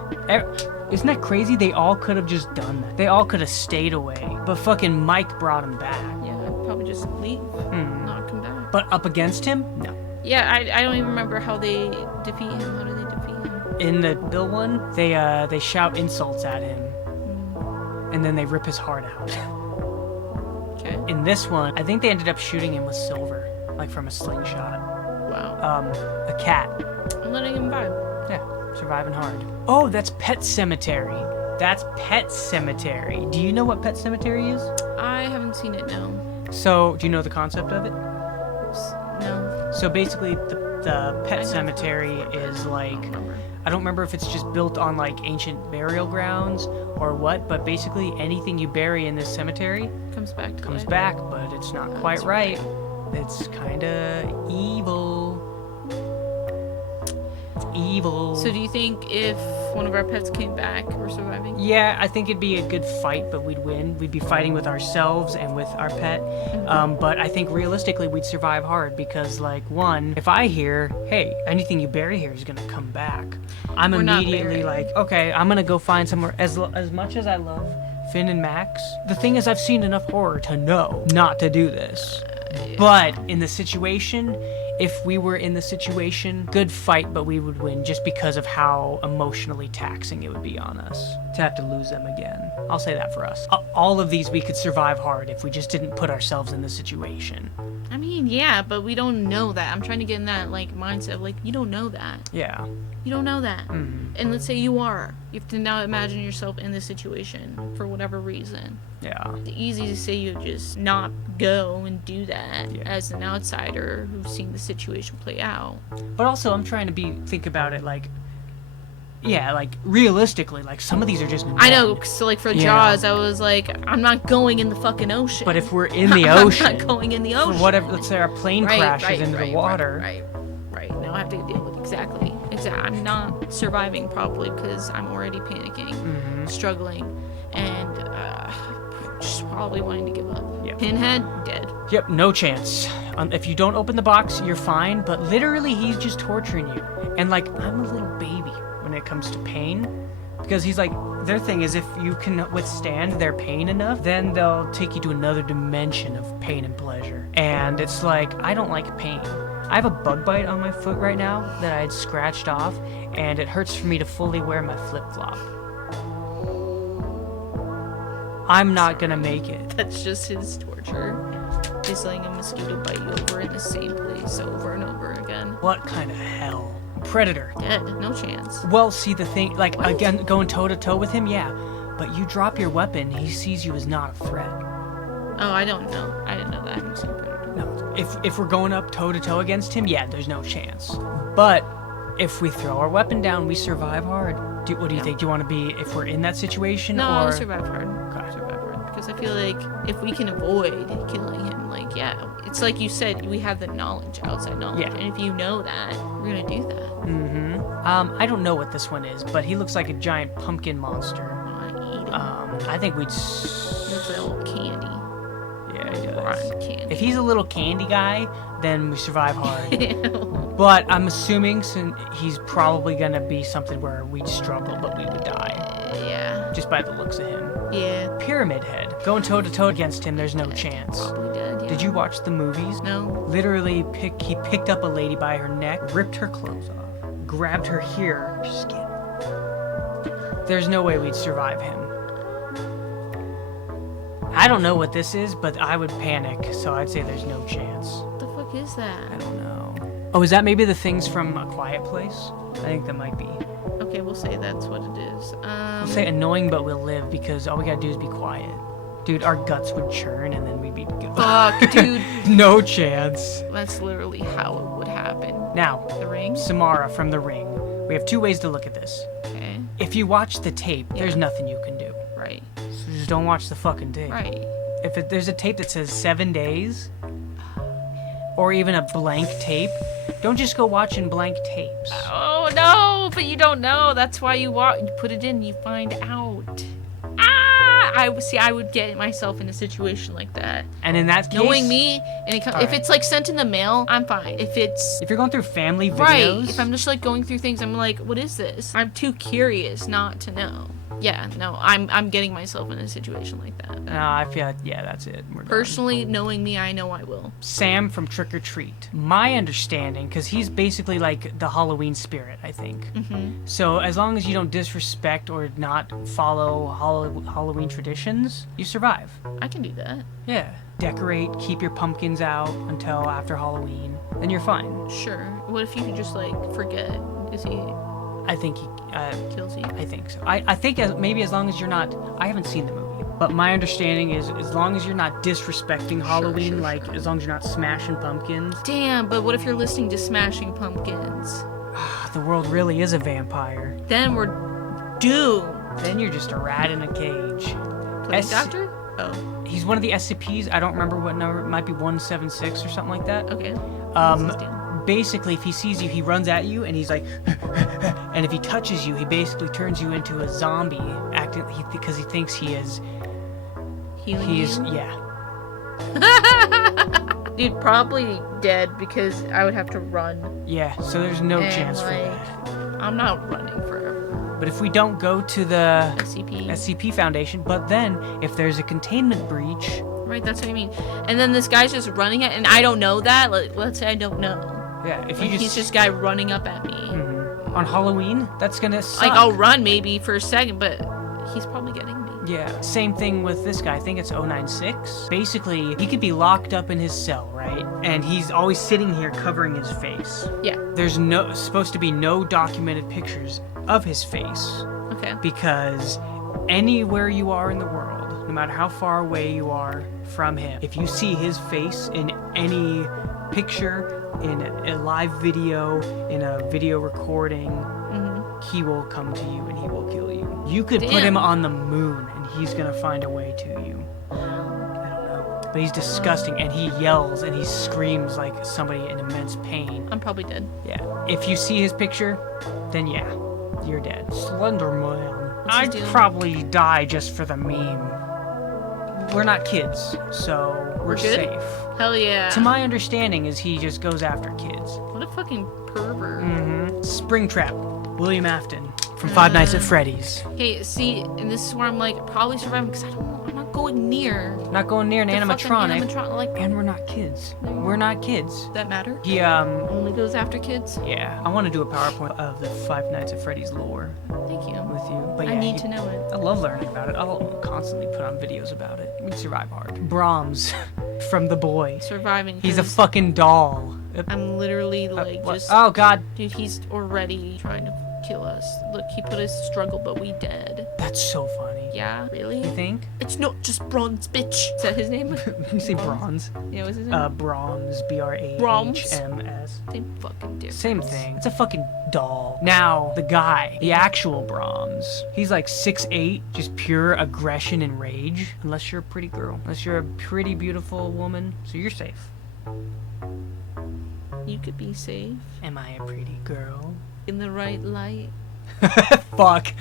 Isn't that crazy? They all could have just done that. They all could have stayed away. But fucking Mike brought him back. Yeah, I'd probably just leave. Not come back. But up against him? No. Yeah, I don't even remember how they defeat him. How do they defeat him? In the Bill one, they shout insults at him. And then they rip his heart out. Okay. In this one, I think they ended up shooting him with silver. Like from a slingshot. Wow. A cat. I'm letting him vibe. Yeah, surviving hard. Oh, that's Pet Cemetery. That's Pet Cemetery. Do you know what Pet Cemetery is? I haven't seen it, no. So, do you know the concept of it? No. So basically, the Pet Cemetery is like, I don't remember if it's just built on like ancient burial grounds or what, but basically anything you bury in this cemetery Comes back to life. back, but it's not quite right. It's kind of evil. It's evil. So do you think if one of our pets came back, we're surviving? Yeah, I think it'd be a good fight, but we'd win. We'd be fighting with ourselves and with our pet. But I think realistically we'd survive hard because, like, one, if I hear, hey, anything you bury here is going to come back, I'm We're not immediately burying. like, okay, I'm going to go find somewhere. As much as I love Finn and Max, the thing is I've seen enough horror to know not to do this. But in the situation, if we were in the situation, good fight, but we would win just because of how emotionally taxing it would be on us to have to lose them again. I'll say that for us. All of these we could survive hard if we just didn't put ourselves in the situation. I mean, yeah, but we don't know that. I'm trying to get in that, like, mindset of, like, you don't know that. Yeah. You don't know that. And let's say you are. You have to now imagine yourself in this situation for whatever reason. Yeah. It's easy to say you just not go and do that as an outsider who's seen the situation play out. But also, I'm trying to think about it like, yeah, like realistically, like some of these are just. I know, so like for Jaws, I was like, I'm not going in the fucking ocean. But if we're in the ocean, I'm not going in the ocean. for whatever, let's say our plane crashes into the water. Right. Now I have to deal with exactly. I'm not surviving properly because I'm already panicking, struggling, and just probably wanting to give up. Yep. Pinhead, dead. Yep, no chance. If you don't open the box, you're fine, but literally he's just torturing you. And like, I'm a little baby when it comes to pain, because he's like, their thing is if you can withstand their pain enough, then they'll take you to another dimension of pain and pleasure. And it's like, I don't like pain. I have a bug bite on my foot right now that I had scratched off, and it hurts for me to fully wear my flip-flop. I'm not gonna make it. That's just his torture. He's letting a mosquito bite you over in the same place over and over again. What kind of hell? Predator. Dead, no chance. Well, see, the thing, like, again, going toe-to-toe with him, yeah. But you drop your weapon, he sees you as not a threat. Oh, I don't know. I didn't know that. I haven't seen Predator. No, if we're going up toe-to-toe against him, yeah, there's no chance. But if we throw our weapon down, we survive hard. What do you think? Do you want to be, if we're in that situation, No, or... I'll survive hard. Survive hard. Because I feel like if we can avoid killing him, like, yeah, it's like you said, we have the knowledge, outside knowledge. Yeah. And if you know that, we're going to do that. I don't know what this one is, but he looks like a giant pumpkin monster. I eat him. I think we'd... Looks like a little candy. Yeah, he does. Rotten candy. If he's a little candy guy, then we survive hard. Ew. But I'm assuming he's probably gonna be something where we'd struggle, but we would die. Yeah. Just by the looks of him. Yeah. Pyramid Head. Going toe-to-toe against him, there's no chance. Probably dead, yeah. Did you watch the movies? No. Literally, he picked up a lady by her neck, ripped her clothes off, grabbed her here, her skin. There's no way we'd survive him. I don't know what this is, but I would panic, so I'd say there's no chance. What the fuck is that? I don't know. Oh, is that maybe the things from A Quiet Place? I think that might be. Okay, we'll say that's what it is. We'll say annoying, but we'll live, because all we gotta do is be quiet. Dude, our guts would churn, and then we'd be good. Fuck, dude. No chance. That's literally how it would happen. Now, The Ring? Samara from The Ring. We have two ways to look at this. Okay. If you watch the tape, there's nothing you can do. Right. So just don't watch the fucking tape. Right. If there's a tape that says 7 days, or even a blank tape, don't just go watching blank tapes. Oh, no, but you don't know. That's why you put it in, you find out. I would get myself in a situation like that. And in that case, Knowing me, and if right. it's like sent in the mail, I'm fine. If you're going through family videos, right, if I'm just like going through things, I'm like, what is this? I'm too curious not to know. Yeah, no, I'm getting myself in a situation like that. no, I feel like, yeah, that's it. We're done. Personally, knowing me, I know I will. Sam from Trick or Treat. My understanding, because he's basically like the Halloween spirit, I think. Mm-hmm. So as long as you don't disrespect or not follow Halloween traditions, you survive. I can do that. Yeah. Decorate, keep your pumpkins out until after Halloween, then you're fine. Sure. What if you just like forget? Is he I think he kills you? I think so. I think maybe as long as you're not. I haven't seen the movie, but my understanding is as long as you're not disrespecting Halloween, sure. as long as you're not smashing pumpkins. Damn, but what if you're listening to Smashing Pumpkins? The world really is a vampire. Then we're doomed. Then you're just a rat in a cage. Plague Doctor? Oh, He's one of the SCPs. I don't remember what number. It might be 176 or something like that. okay. What's his deal? Basically, if he sees you, he runs at you, and he's like, and if he touches you, he basically turns you into a zombie, because he thinks he is. Healing He's you? yeah. Dude, probably dead because I would have to run. Yeah, so there's no And, chance for like, that. I'm not running forever. But if we don't go to the SCP. SCP Foundation, but then if there's a containment breach, Right, that's what I mean. And then this guy's just running at, and I don't know that. Let's say I don't know. yeah, if Like, you he's just guy running up at me. on Halloween, that's gonna suck. Like, I'll run maybe for a second, but he's probably getting me. Yeah, same thing with this guy. I think it's 096. Basically, he could be locked up in his cell, right? And he's always sitting here covering his face. Yeah. There's supposed to be no documented pictures of his face, Okay. because anywhere you are in the world, no matter how far away you are from him, if you see his face in any picture, in a live video, in a video recording, he will come to you and he will kill you. You could put him on the moon and he's gonna find a way to you. I don't know. But he's disgusting, and he yells and he screams like somebody in immense pain. I'm probably dead. Yeah. If you see his picture, then yeah, you're dead. Slenderman. What's his I'd deal? probably die just for the meme. We're not kids, so we're good? safe. Hell yeah. To my understanding is he just goes after kids. What a fucking pervert. Springtrap, William Afton from Five Nights at Freddy's. Okay, see, and this is where I'm like probably surviving because I'm not going near Not going near an the animatronic. fucking animatronic. Like, And we're not kids. We're not kids. that matter? He, Only goes after kids? yeah. I want to do a PowerPoint of the Five Nights at Freddy's lore Thank you. with you. But yeah, I need to know it. I love learning about it. I'll constantly put on videos about it. We survive hard. Brahms from The Boy. Surviving. He's a 'cause fucking doll. I'm literally like What? just. Oh god, Dude, he's already trying to kill us. Look, he put us to struggle, but we dead. that's so funny. Yeah, really? You think? It's not just bronze, bitch. Is that his name? You say bronze? Yeah, what's his name? Brahms. Brahms? B-R-A-H-M-S. Same fucking difference. Same thing. It's a fucking doll. Now, the guy, the actual Brahms, he's like 6'8", just pure aggression and rage. Unless you're a pretty girl. Unless you're a pretty, beautiful woman. So you're safe. You could be safe Am I a pretty girl? in the right light. Fuck.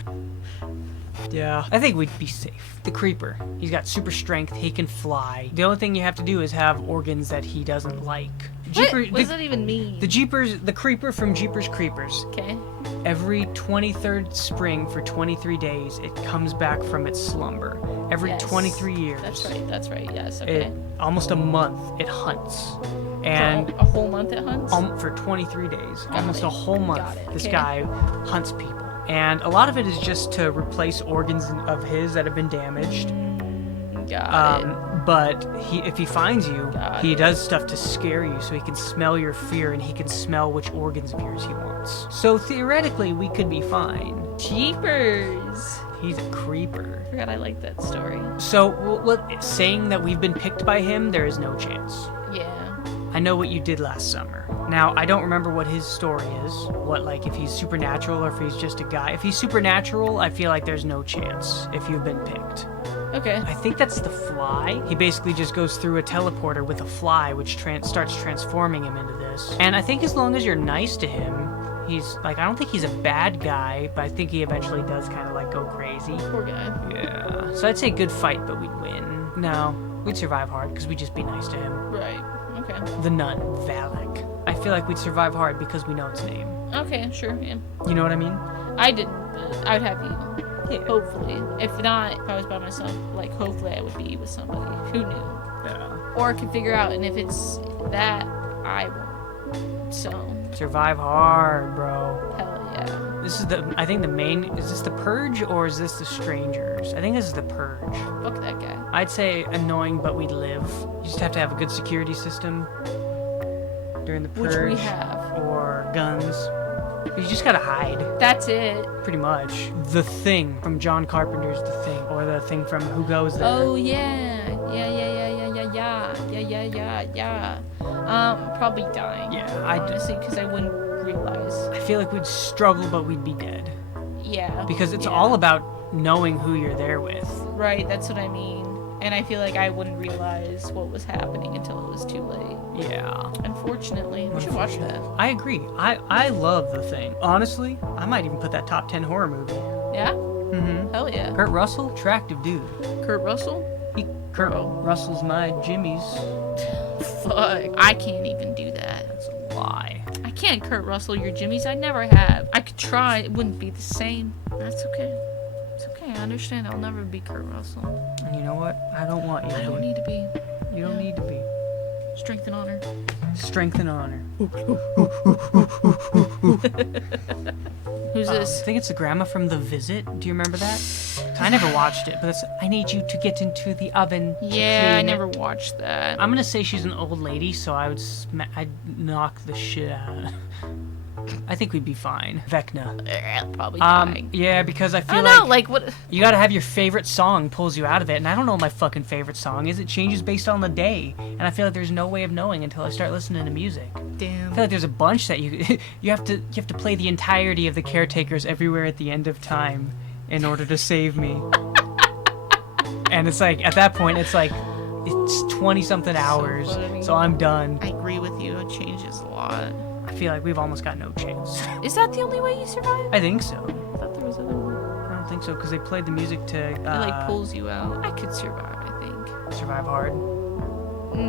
Yeah. I think we'd be safe. The Creeper. He's got super strength. He can fly. The only thing you have to do is have organs that he doesn't like. What does that even mean? The Creeper from Jeepers Creepers. Okay. Every 23rd spring for 23 days, it comes back from its slumber. Every Yes. 23 years. That's right, yes, okay. Almost a month, it hunts. And For a whole month it hunts? for 23 days, almost it. a whole month, Got it. this Okay. guy hunts people. And a lot of it is just to replace organs of his that have been damaged. Got it. But if he finds you, Got he it. does stuff to scare you, so he can smell your fear and he can smell which organs of yours he wants. So theoretically, we could be fine. Jeepers. He's a creeper. I forgot I liked that story. So, saying that we've been picked by him, there is no chance. Yeah. I know what you did last summer. Now, I don't remember what his story is. If he's supernatural or if he's just a guy. If he's supernatural, I feel like there's no chance if you've been picked. Okay. I think that's the fly. He basically just goes through a teleporter with a fly, which starts transforming him into this. And I think as long as you're nice to him, he's like, I don't think he's a bad guy, but I think he eventually does kind of like go crazy. Poor guy. Yeah. So I'd say good fight, but we'd win. No, we'd survive hard because we'd just be nice to him. Right. Okay. The nun, Valak. I feel like we'd survive hard because we know its name. Okay, sure, yeah. You know what I mean? I didn't, but I'd have you. Yeah. Hopefully. If not, if I was by myself, like, hopefully I would be with somebody who knew. Yeah. Or I could figure out, and if it's that, I won't. So, Survive hard, bro. hell yeah. This is I think the main, is this the Purge or is this the Strangers? I think this is the Purge. Fuck that guy. I'd say annoying, but we'd live. You just have to have a good security system during the Purge. Which we have. Or guns. You just gotta hide, That's it. pretty much. The Thing from John Carpenter's The Thing, or the Thing from Who Goes There. Oh, yeah. Yeah. Probably dying. Yeah, honestly, because I wouldn't realize. I feel like we'd struggle, but we'd be dead. Yeah. Because it's yeah. all about knowing who you're there with. Right, that's what I mean. And I feel like I wouldn't realize what was happening until it was too late. Yeah. Unfortunately. We should watch that. I agree. I love The Thing. Honestly, I might even put that top 10 horror movie. Yeah? Mm-hmm. Hell yeah. Kurt Russell, attractive dude. Kurt Russell? Kurt Russell's my Jimmy's. Fuck. I can't even do that. That's a lie. I can't Kurt Russell your Jimmy's. I never have. I could try. It wouldn't be the same. That's okay. It's okay. I understand. I'll never be Kurt Russell. And you know what? I don't want you to I don't be. need to be. You don't need to be. Strength and honor. Strength and honor. Who's I this? think it's the grandma from The Visit. Do you remember that? I never watched it, but it's, I need you to get into the oven. to Yeah, I clean it." never watched that. I'm gonna say she's an old lady, so I'd knock the shit out. I think we'd be fine. Vecna. Probably dying. Yeah, because I I feel don't know, like like what? you gotta have your favorite song pulls you out of it, and I don't know what my fucking favorite song is. It changes based on the day, and I feel like there's no way of knowing until I start listening to music. I Damn. feel like there's a bunch that you have to play the entirety of the Caretakers Everywhere at the End of Time in order to save me. And it's like at that point it's 20 something hours, funny. so I'm done. I agree with you. It changes a lot. I feel like we've almost got no chance. Is that the only way you survive? I think so. I thought there was other one. I don't think so because they played the music to It like pulls you out. I could survive, I think. survive hard.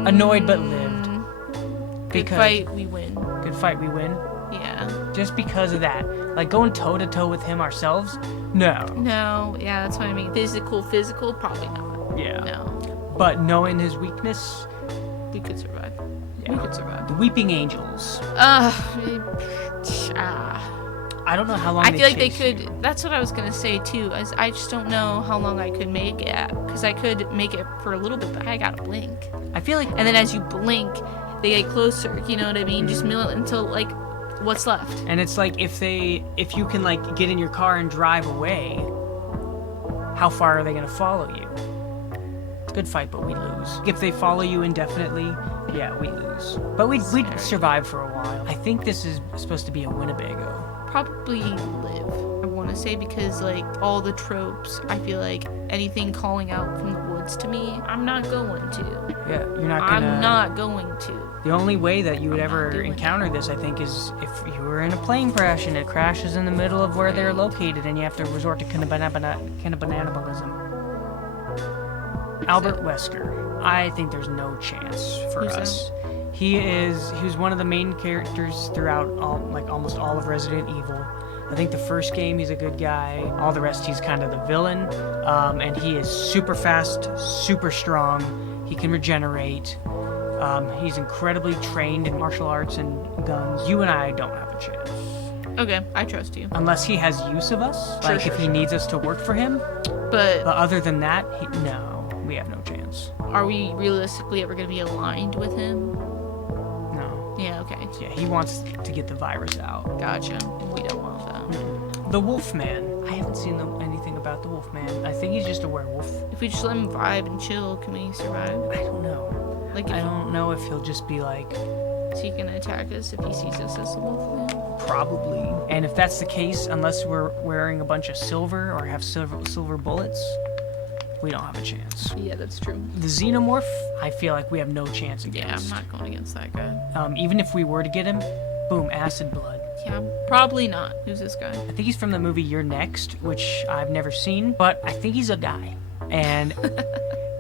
Annoyed but lived. Good Because fight, we win. good fight, we win. Yeah. Just because of that, like going toe to toe with him ourselves, no. No, yeah, that's what I mean. Physical, probably not. Yeah. No, But knowing his weakness, we could survive. yeah. We could survive. The Weeping Angels. I don't know how long. I feel like they chased could. you. That's what I was gonna say too. I just don't know how long I could make it at, because I could make it for a little bit, but I gotta blink. I feel like And then as you blink, they get closer. You know what I mean? Just mill it until like, what's left? And it's like if you can like get in your car and drive away, how far are they gonna follow you? Good fight, but we lose. If they follow you indefinitely, yeah, we lose. But we'd survive for a while. I think this is supposed to be a Winnebago. Probably live. I want to say, because like all the tropes, I feel like anything calling out from the woods to me, I'm not going to. Yeah, you're not gonna. I'm not going to. The only way that you would I'm not ever doing encounter this, I think, is if you were in a plane crash and it crashes in the middle of where they're located and you have to resort to cannibalism. Albert Wesker. I think there's no chance for Who's us. He was one of the main characters throughout almost all of Resident Evil. I think the first game he's a good guy. All the rest he's kind of the villain. And he is super fast, super strong. He can regenerate. He's incredibly trained in martial arts and guns. You and I don't have a chance. Okay, I trust you. Unless he has use of us. Sure, Like sure, if he sure. needs us to work for him. But But other than that, no, we have no chance. are we realistically ever going to be aligned with him? No. Yeah, okay. Yeah, he wants to get the virus out. Gotcha. We don't want that. The Wolfman. I haven't seen anything about the Wolfman. I think he's just a werewolf. If we just let him vibe and chill, can we survive? I don't know. Like, I if don't know if he'll just be like, is he going to attack us if he sees us as a wolf? probably. And if that's the case, unless we're wearing a bunch of silver or have silver bullets, we don't have a chance. Yeah, that's true. The Xenomorph, I feel like we have no chance Yeah, I'm against. not going against that guy. Even if we were to get him, boom, acid blood. Yeah, probably not. Who's this guy? I think he's from the movie You're Next, which I've never seen, but I think he's a guy. And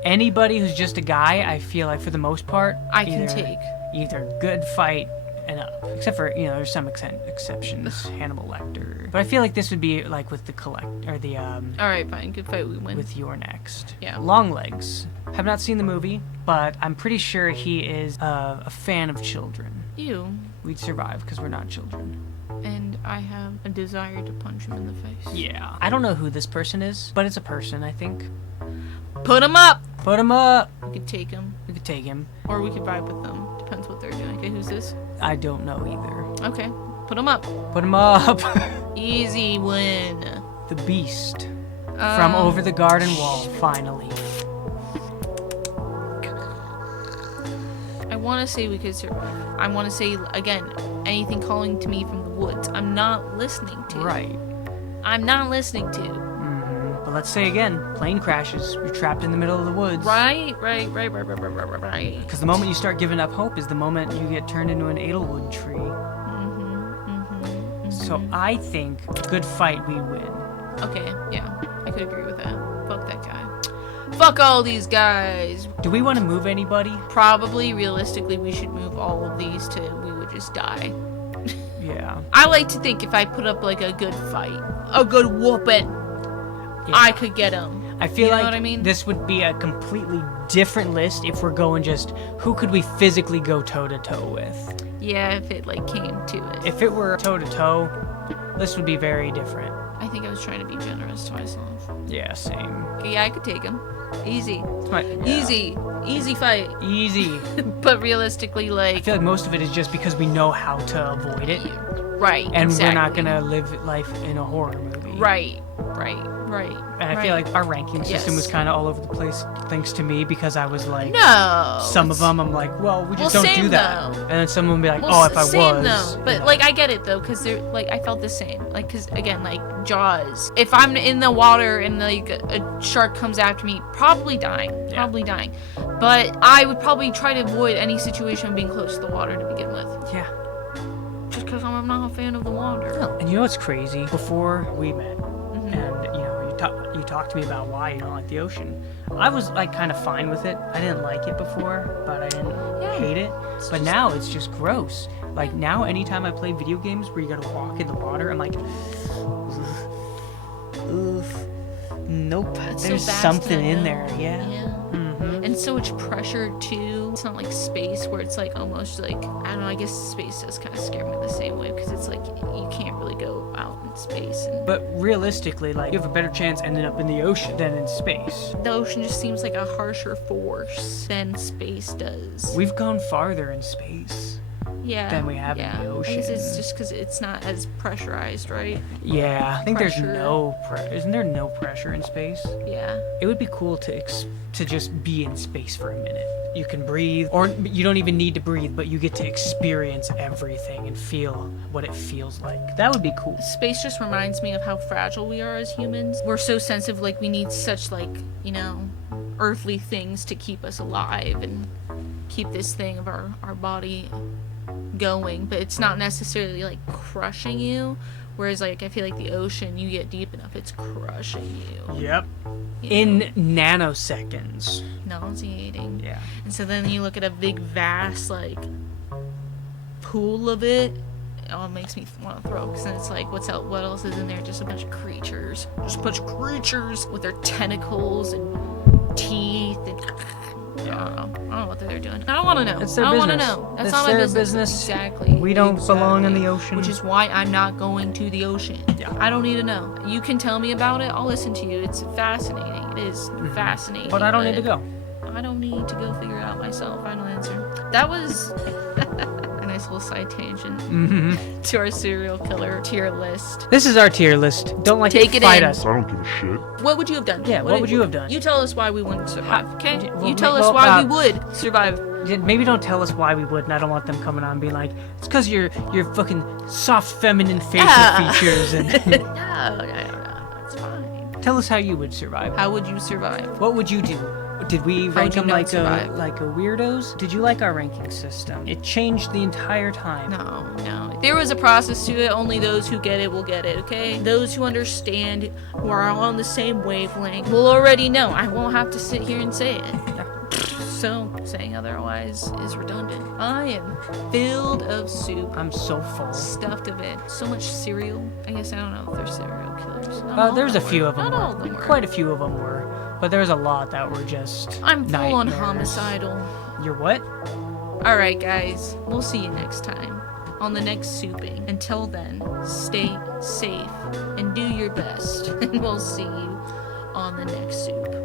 anybody who's just a guy, I feel like for the most part, I can take. Either good fight and up. Except for, there's some exceptions. Hannibal Lecter. But I feel like this would be like with the Alright, fine. Good fight, we win. with You're Next. Yeah. Longlegs. Have not seen the movie, but I'm pretty sure he is a fan of children. Ew. We'd survive because we're not children. And I have a desire to punch him in the face. Yeah. I don't know who this person is, but it's a person, I think. Put him up! Put him up! We could take him. We could take him. Or we could vibe with them. Depends what they're doing. Okay, who's this? I don't know either. Okay. Put him up. Put him up! Easy win. The Beast. From over the garden wall, finally. I want to say we could survive. I want to say, again, anything calling to me from the woods, I'm not listening to. Right. I'm not listening to. But let's say again, plane crashes. You're trapped in the middle of the woods. Right. Because the moment you start giving up hope is the moment you get turned into an Edelwood tree. So I think good fight, we win. Okay, yeah. I could agree with that. Fuck that guy. Fuck all these guys. Do we want to move anybody? Probably, realistically, we should move all of these to we would just die. Yeah. I like to think if I put up like a good fight, a good whooping, I could get him. I feel know like what I mean? this would be a completely different list if we're going just who could we physically go toe-to-toe with. Yeah, if it like came to it. If it were toe-to-toe, this would be very different. I think I was trying to be generous to myself. Yeah, same. Okay, yeah, I could take him. Easy. Yeah. Easy fight. Easy. But realistically, I like, feel like most of it is just because we know how to avoid it. right, And exactly. we're not going to live life in a horror movie. Right. And I feel like our ranking system was kind of all over the place thanks to me because I was like, no. some of them I'm like, well, we just Well, don't same, do that. though. And then some will be like, Well, if I same, was. though. But you know. like, I get it though, because they're like, I felt the same. Like, because again, like Jaws. If I'm in the water and like a shark comes after me, probably dying. But I would probably try to avoid any situation of being close to the water to begin with. Yeah. Just because I'm not a fan of the water. No. And you know what's crazy? Before we met, Mm-hmm. and you talked to me about why you don't like the ocean. I was like kind of fine with it. I didn't like it before, but I didn't hate it. But now it's just gross. Like now, anytime I play video games where you gotta walk in the water, I'm like, oof, nope. It's There's so vast something and in unknown. there. Yeah. And so much pressure too. It's not like space where it's like almost like, I don't know, I guess space does kind of scare me the same way because it's like you can't really go out in space. And But realistically, like you have a better chance ending up in the ocean than in space. the ocean just seems like a harsher force than space does. We've gone farther in space. Yeah. than we have in the I guess it's ocean. just because it's not as pressurized, right? Yeah, I think Pressure. there's no isn't there no pressure in space? Yeah. It would be cool to just be in space for a minute. You can breathe, or you don't even need to breathe, but you get to experience everything and feel what it feels like. That would be cool. Space just reminds me of how fragile we are as humans. We're so sensitive, like we need such like, earthly things to keep us alive and keep this thing of our body going, but it's not necessarily like crushing you. Whereas like I feel like the ocean, you get deep enough, it's crushing you. Yep. you In know? nanoseconds. Nauseating. Yeah. And so then you look at a big vast like pool of it. Oh, it makes me want to throw, because then it's like, what else is in there? Just a bunch of creatures. Just a bunch of creatures with their tentacles and teeth and I don't know what they're doing. I don't want to know. It's their I don't want to business. know. That's It's not my their business. business. Exactly. We don't belong in the Exactly. ocean. Which is why I'm not going to the ocean. Yeah. I don't need to know. You can tell me about it. I'll listen to you. It's fascinating. It is fascinating. But I don't need to go. I don't need to go figure it out myself. Final answer. That was a nice little side tangent to our serial killer tier list. This is our tier list. Don't like Take to it fight in. us. I don't give a shit. What would you have done? Yeah, what would you have done? You tell us why we wouldn't survive, okay? Well, You tell well, us why we would survive. Maybe don't tell us why we wouldn't. I don't want them coming on and being like, it's because your fucking soft feminine facial features. And No, it's fine. tell us how you would survive. How would you survive? What would you do? Did we rank you them not like survive? a weirdos? Did you like our ranking system? It changed the entire time. No. If there was a process to it, only those who get it will get it, okay? Those who understand, who are on the same wavelength, will already know. I won't have to sit here and say it. So, saying otherwise is redundant. I am filled of soup. I'm so full. Stuffed of it. So much cereal. I guess I don't know if they're serial killers. Not all There's a them few were. of them. Not all of them were. Quite a few of them were. But there's a lot that were just I'm full on nightmares. homicidal. You're what? Alright, guys. We'll see you next time on the next souping. Until then, stay safe and do your best. And we'll see you on the next soup.